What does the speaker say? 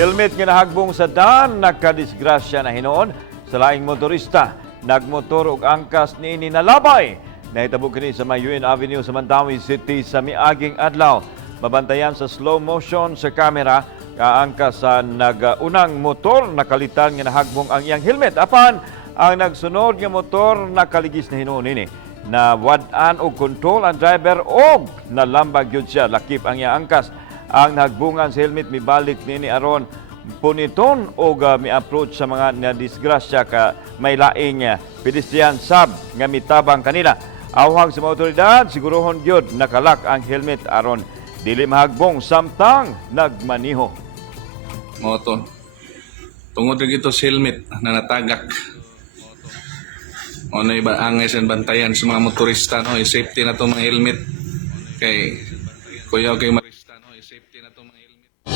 Helmet nga nahagbong sa daan, nagkadisgrasya na hinoon sa laing motorista. Nagmotor og angkas niini nalabay. Nahitabo kini sa may UN Avenue sa Mandawi City sa miaging adlaw. Mabantayan sa slow motion sa kamera, kaangkas sa nagunang motor nakalitan nga nahagbong ang iyang helmet. Apan ang nagsunod nga motor nakaligis na hinoon ini. Na wad-an og control ang driver og nalambag yun siya, lakip ang iyang angkas. Ang nagbungan sa helmet mibalik nini aron puniton o mi-approach sa mga nadisgrasya ka may laing pedestrian sab nga mitabang kanila. Awhag sa mga otoridad, sigurohon gyud nakalak ang helmet aron dili mahagbong samtang nagmaniho. Moto. Tungod ito sa helmet na natagak. O na iba ang bantayan sa mga motorista, no? Safety na itong mga helmet. Kay kuya kay marista, no? Safety na itong mga helmet.